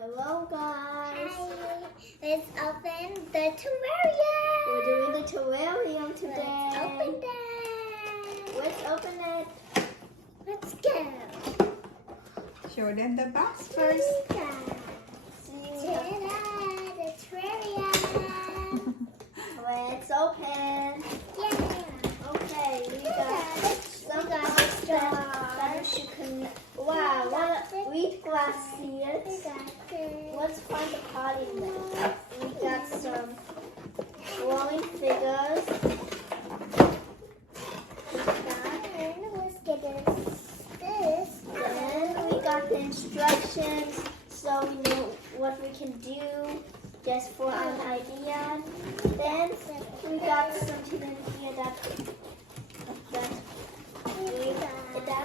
Hello guys! Hi! Let's open the terrarium! We're doing the terrarium today. Let's open that! Let's open it. Let's go! Show them the box first. Ta-da! The terrarium! Let's open. Yeah! Okay, we got some stuff that you can. Wow, what wheat glass seeds. Let's find the potty mix. We got some glowing figures. Then we got the instructions so we know what we can do just for an idea. Then we got something in here that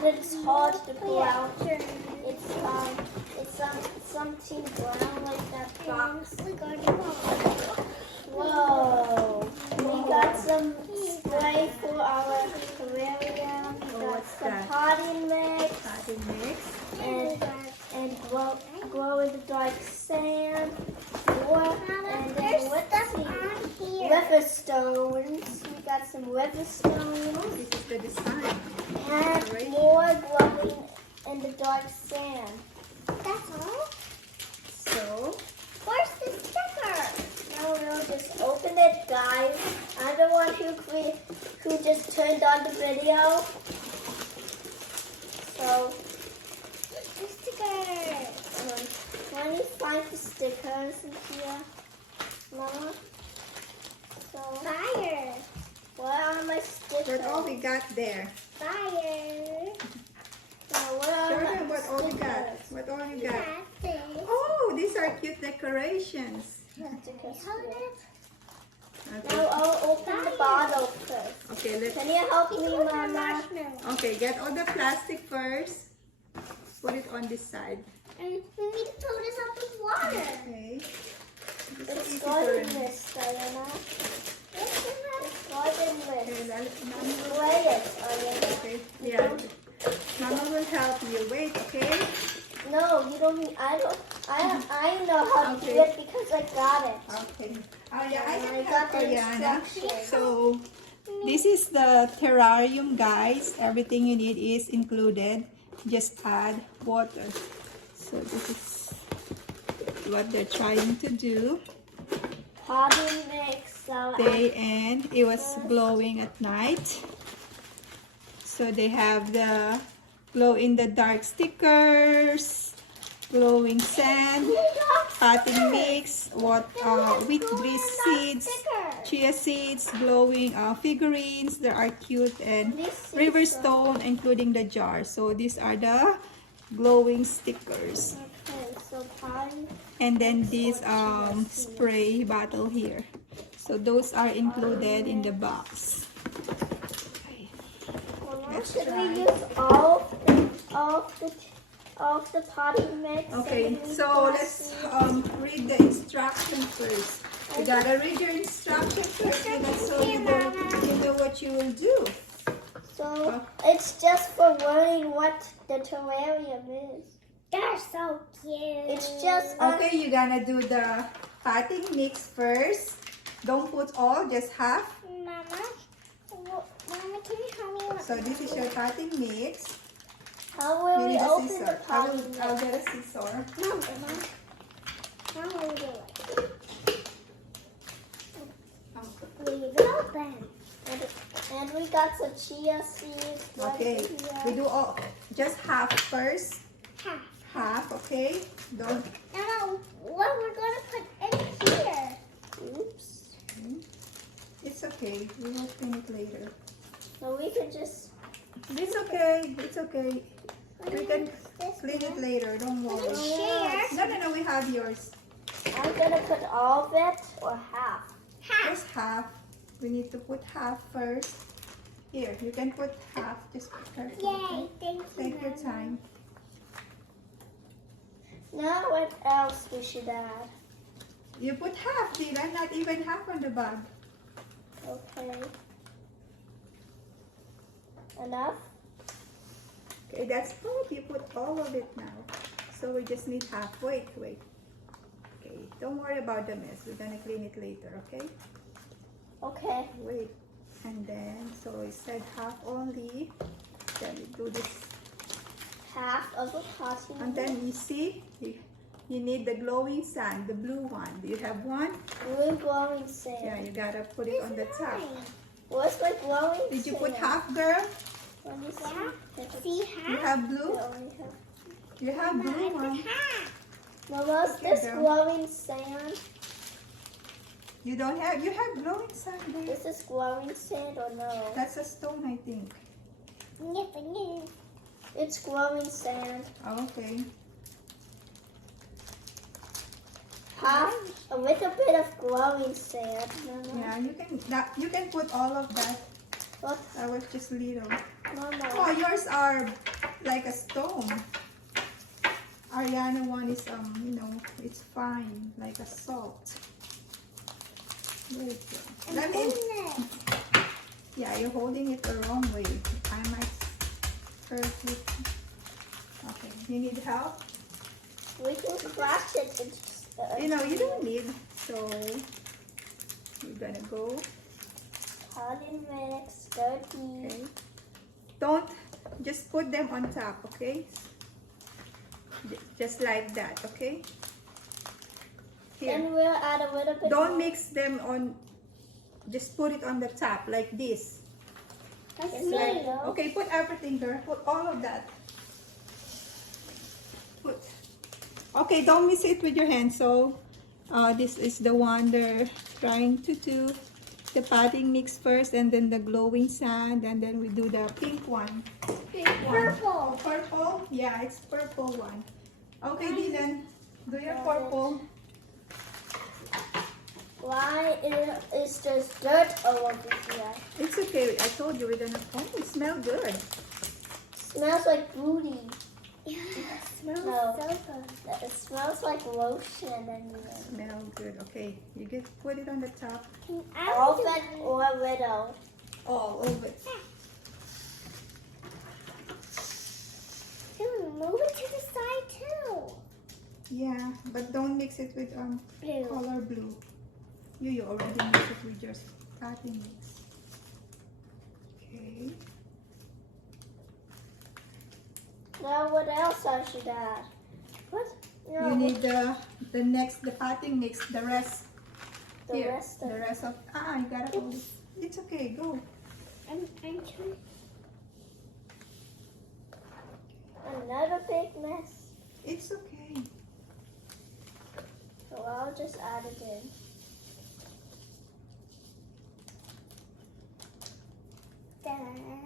it's hard to pull out. It's something brown like that box. Whoa! We got some spray for our terrarium. We got what's some that? potty mix Potty mix. and glow in the dark sand. And then let's see. Riverstones. We got some riverstones. This is the design. And more glowing in the dark sand. That's all? So, Where's the sticker? now we'll just open it, guys. I'm the one who just turned on the video. So, The sticker! let me find the stickers in here. Mama. So, Fire! what are my stickers? That's all we got there. Fire! So, what are Show my them what all you got. stickers? What all you got. That's it. Oh, these are cute decorations. Stickers Hold here. it. Okay. Now I'll open the bottle first. Okay, let's. Can you help me, Put the Mama? marshmallow. Okay, get all the plastic first. Put it on this side. And we need to fill this up with water. Okay. It's so It's easy to garden run. list, Diana. Yes, It's garden Okay, list. Mama will. Play it, Diana. Okay. Yeah. Mama will help you. Wait. Okay. No, you don't need, I know how to do Okay. it because I got it. Okay. Oh yeah, I I can got help the Ariana. instructions. So this is the terrarium, guys. Everything you need is included. Just add water. So this is what they're trying to do. Potty mix. So Day and it was glowing at night. So they have the glow in the dark stickers, glowing sand, potting mix, wheat bliss seeds, chia seeds, glowing figurines. There are cute and river stone, including the jar. So these are the glowing stickers. Okay, so potty. And then this spray bottle here. So those are included in the box. Okay. Well, now Let's should try. we use all of the potty mix? Okay, and we so got let's the- read the instruction first. You gotta read your instruction first so you know what you will do. So it's just for learning what the terrarium is. They're so cute. It's just Okay, you're gonna do the potting mix first. Don't put all, just half. Mama, Mama, can you help me? So this is your potting mix. How will You we need a open the scissor. potty I'll mix? get a scissor. No, Mama. How will we do it? Leave it open. And we got some chia seeds. right Okay, here. we do all, just half first. Half. Half, okay? Don't. No, what we're going to put in here? Oops. It's okay. We will clean it later. So we can just. It's okay. It's okay. We can This clean it one. later. Don't worry. Share. No, we have yours. I'm gonna put all of it or half. Half. Just half. We need to put half first. Here, you can put half. Just put carefully. Yay, thank you. Take your Mama. time. Now what else we should add? You put half, Dylan. Not even half on the bag. Okay. Enough? Okay, that's good. You put all of it now. So we just need half. Wait. Okay, don't worry about the mess. We're gonna clean it later, okay? Okay. Wait, and then, so it said half only. Then we do this. Half of a potting And then you see, you need the glowing sand, the blue one. Do you have one? blue glowing sand. Yeah, you gotta put it on the top. What's my glowing sand? Did you put half, girl? Let me see. Yeah. See You half? have blue? I only have... You have blue one. Mama's Okay, this girl. glowing sand? You don't have, you have glowing sand there. Is this glowing sand or no? That's a stone, I think. It's glowing sand. Oh, okay. Half, a little bit of glowing sand. Mama. Yeah, you can put all of that. What? That was just little. Mama. Oh, yours are like a stone. Ariana one is you know, it's fine, like a salt. There you go. Let me. Yeah, you're holding it the wrong way. I might hurt you. Okay, you need help? We can scratch it. And just, You know, you don't need. So you're gonna go. potting mix, dirty. Okay. Don't just put them on top, okay? Just like that, okay? Here. Then we'll add a little bit Don't more. mix them on. Just put it on the top like this. That's It's me. like, no? Okay, put everything there. Put all of that. Put. Okay, don't mix it with your hand. So, this is the one they're trying to do. The potting mix first, and then the glowing sand, and then we do the pink one. Pink one. Purple. Purple? Yeah, it's purple one. Okay, Dylan, do your purple. Why is there's dirt all over here? It's okay. I told you we're gonna. Oh, it smells good. Smells like booty. Yeah, it smells No. so good. It smells like lotion and Smell good. Okay, you get put it on the top. Can all do of it or little. All over. Too, move it to the side too. Yeah, but don't mix it with Blue. color blue. You already mix it with your potting mix. Okay. Now what else I should add? What? No, You need the potting mix. The rest. the Here, rest of the rest of. You gotta hold it. It's okay. Go. I'm trying. another big mess. It's okay. So I'll just add it in.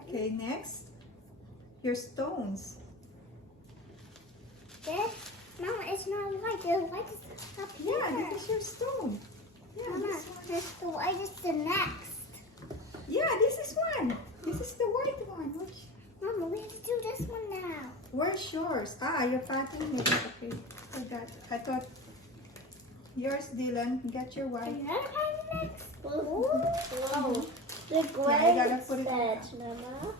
Okay. Next, your stones. This? Mama, it's not white. The white is up here. Yeah, this is your stone. Yeah, Mama, this one. the white is the next. Yeah, this is one. This is the white one. Which? Mama, we have to do this one now. Where's yours? Your potting mix. Okay, forgot. I thought yours, Dylan. Get your white. Another kind next. Whoa. The Yeah, gray you gotta put it on. instead, Mama.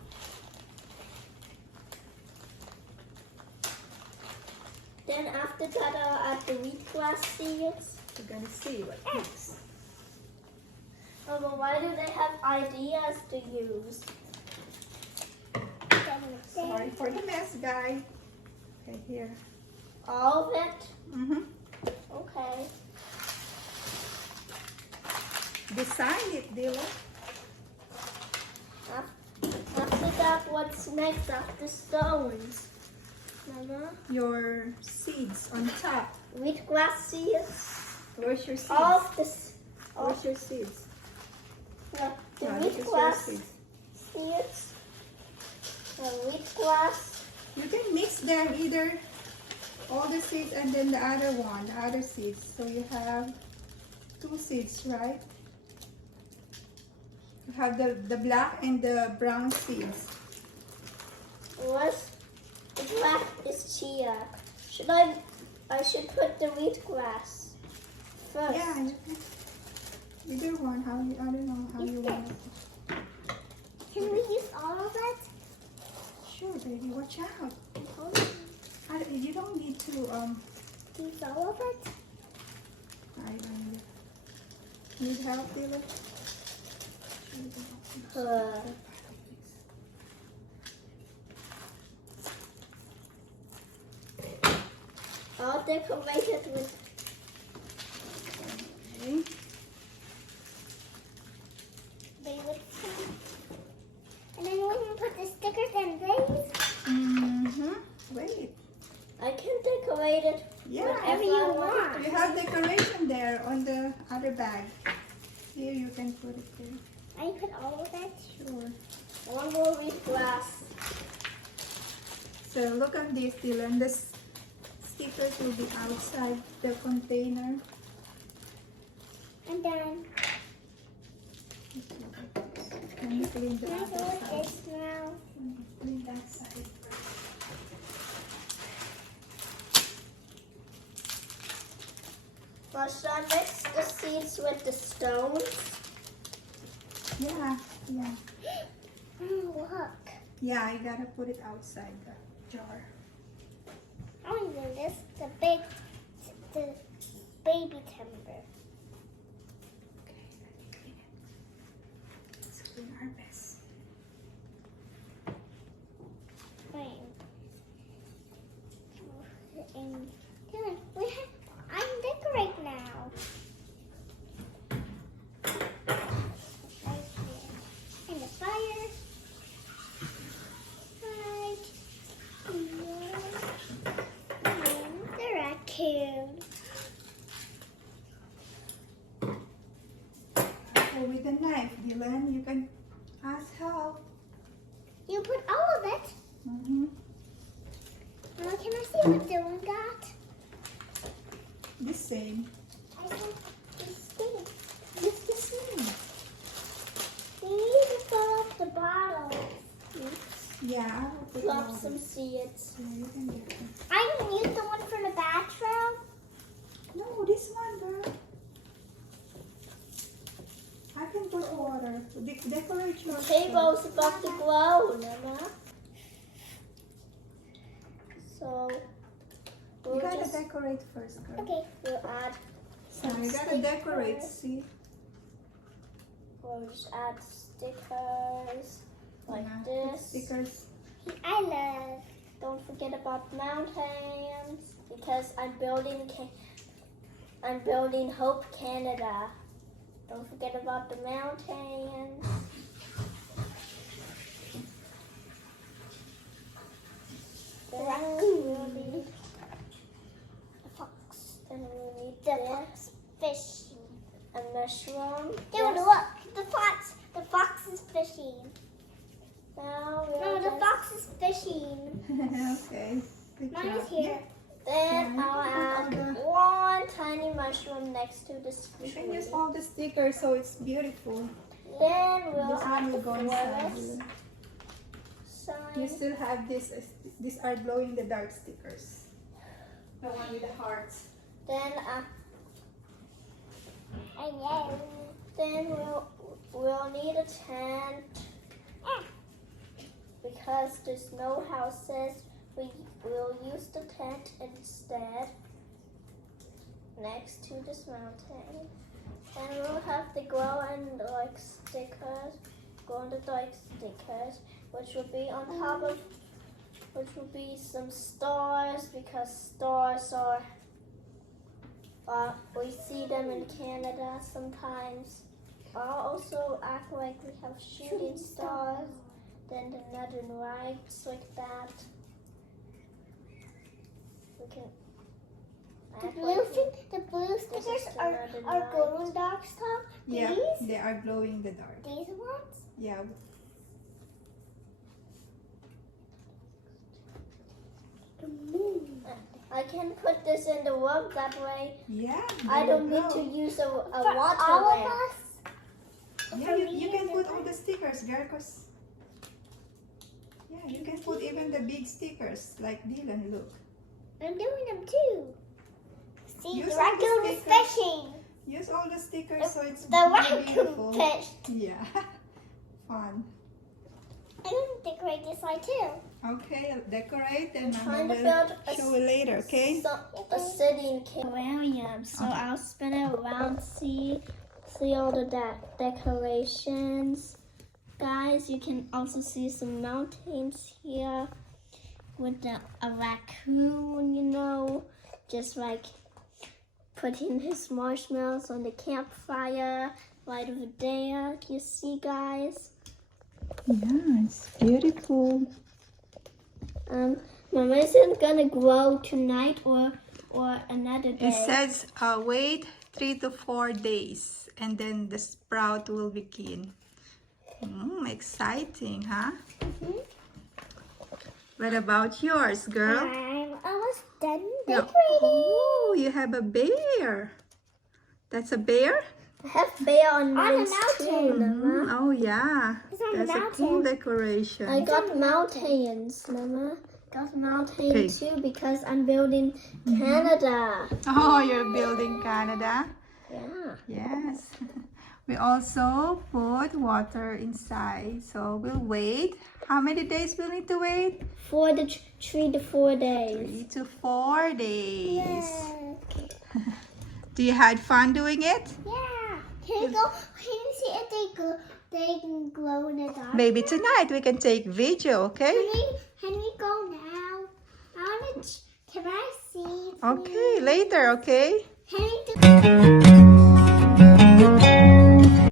Then after that, I'll add the wheatgrass seeds. We're gonna see what next. Oh, but why do they have ideas to use? Sorry for the mess, guy. Okay, here. All of it? Mm-hmm. Okay. Design it, Dylan. After that, what's next after stones? Mama? Your seeds on top. Wheatgrass seeds? Where's your seeds? All of this. Where's your seeds? The This is your wheatgrass seeds. seeds. The wheatgrass. You can mix them either all the seeds and then the other one, the other seeds. So you have 2 seeds, right? You have the black and the brown seeds. The black is chia. I should put the wheatgrass first. Yeah, you can. Either one, I don't know how you want it. Can we use all of it? Sure, baby, watch out. Hold on. You don't need to, Use all of it? side only. Need help, Dylan? I'll decorate it with. Okay. And then we can put the stickers in these. Mm-hmm. Wait. I can decorate it Yeah, whatever you I want. you have decoration there on the other bag. Here, you can put it there. I put all of it. Sure. One more with glass. So look at this, Dylan. The stickers will be outside the container. I'm done. Can you clean the Can I other go with side? this now? Clean that side. Well, should I mix the seeds with the stones? Yeah, yeah. Oh, look. Yeah, you gotta put it outside the jar. I want to do this. The baby timber. Okay, let's clean it. Let's clean our mess. Wait. And Dylan, I can decorate now. Right here. And the fire. Right here. And the raccoon. So with the knife, Dylan, you can ask help. You put all of it. Mm-hmm. Now can I see what Dylan got? The same. I think this thing. It's the same. We need to fill up the bottle. Yeah, I will put Plop all some this. seeds. Yeah, you can get them. I can use the one from the bathroom. No, this one, girl. I can put water. Decorate your The table's about to glow, Nana. So You we'll gotta just decorate first, girl. Okay. we'll add So you gotta decorate, see? we'll just add stickers like Yeah, put this. stickers. I love. Don't forget about mountains because I'm building Hope Canada. Don't forget about the mountains. Then we'll need The fox. then we'll need The this, fox fish. a mushroom. Dude, this. look. The fox. The fox is fishing. Now No, we'll the just, fox is fishing. Okay. Good Mine job. is here. then Yeah, I'll you can add put one tiny mushroom next to the You can use tree. all the stickers so it's beautiful. Then we'll This one add will the go inside. forest You sign. still have this. These are glow in the dark stickers. The one with the hearts. Then I know. then we'll need a tent because there's no houses. We'll use the tent instead next to this mountain. And we'll have the glow and like stickers, glow in the dark stickers, which will be on top of, which will be some stars because stars are, we see them in Canada sometimes. I'll also act like we have shooting stars, then the northern lights like that. We can The act blue like thing, the blue stickers the are northern glow lights. in dark stuff. Yeah, These, they are glowing in the dark. these ones. Yeah. The moon. I can put this in the rug that way. Yeah. I there don't you need to go. use a For water all of lamp. us. Yeah, For you me can and put the- all the stickers, girl, 'cause yeah, you can put even the big stickers like Dylan. Look, I'm doing them too. See, Use the all the raccoon is stickers. fishing. use all the stickers so it's The more raccoon beautiful. fished. Yeah, fun. I'm going to decorate this side too. Okay, decorate and trying Mama to will build a show you later, okay? a city in Terrarium. So I'll spin it around, see all the decorations. Guys, you can also see some mountains here with a raccoon, you know, just like putting his marshmallows on the campfire right over there. Can you see, guys? Yeah, it's beautiful. Mama, is it gonna grow tonight or another day? It says wait 3 to 4 days and then the sprout will begin. Exciting, huh? What about yours, girl? I'm almost done Yeah. decorating. Oh, you have a bear. That's a bear? I have bear on mine too, mountain. Mama. Oh, yeah. It's on the That's a cool mountain. decoration. I got mountains, Mama. Got mountain Okay. too because I'm building Canada. Oh, you're building Canada? Yeah. Yes. We also put water inside. So we'll wait. How many days we'll need to wait? 3 to 4 days. 3 to 4 days. Yeah. Do you had fun doing it? Yeah. Can you go? Can you see if they can glow in the dark? Maybe tonight we can take video, okay? Can we go now? I wanna. Can I see? Okay, later, okay? Can we do?